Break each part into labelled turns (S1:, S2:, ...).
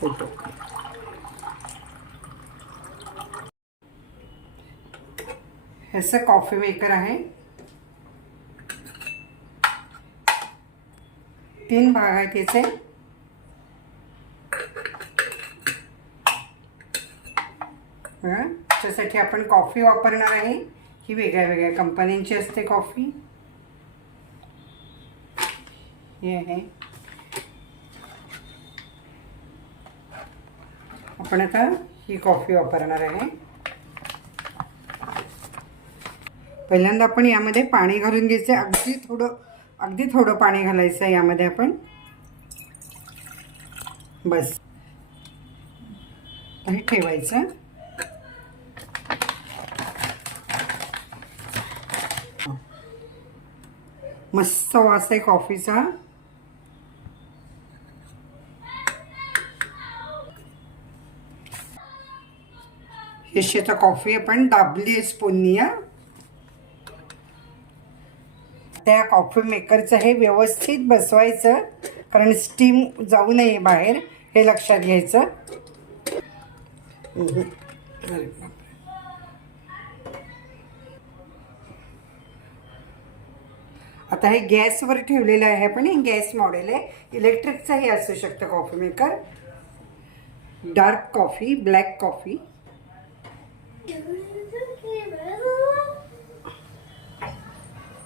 S1: होतो. ह्याचं coffee maker आहे. तीन भाग आहेत याचे. त्यासाठी आपण कॉफी वापरणार आहे. ही वेगळ्या वेगळ्या कंपन्यांची असते कॉफी हे आहे. आपण आता ही कॉफी वापरणार आहे. पहिल्यांदा आपण यामध्ये पाणी घालून घ्यायचं. अगदी थोडं अगदी थोडं पाणी घालायचं आहे यामध्ये आपण. बस. हे ठेवायचं. मस्त वास आहे कॉफीचा. हे शेता कॉफी आपण दाबली आहे स्पूननी त्या कॉफी मेकरचं हे व्यवस्थित बसवायचं कारण स्टीम जाऊ नये बाहेर हे लक्षात घ्यायचं. आता हे गॅसवर ठेवलेलं आहे पण हे गॅस मॉडेल आहे. इलेक्ट्रिकचंही असू शकतं coffee maker dark coffee black coffee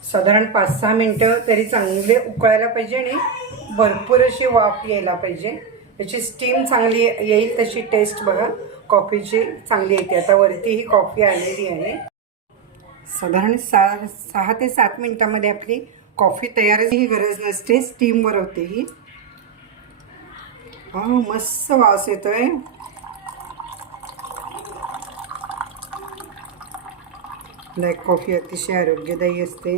S1: साधारण पाच सहा मिनटं तरी चांगले उकळायला पाहिजे आणि भरपूर अशी वाफ यायला पाहिजे. त्याची स्टीम चांगली येईल तशी टेस्ट बघा. कॉफीची चांगली येते. आता वरती ही कॉफी आलेली आहे. साधारण सहा सहा ते सात मिनटामध्ये आपली कॉफी तयार ही गरज नसते. स्टीमवर होते ही. हा मस्त वास येतोय. ब्लॅक कॉफी अतिशय आरोग्यदायी असते.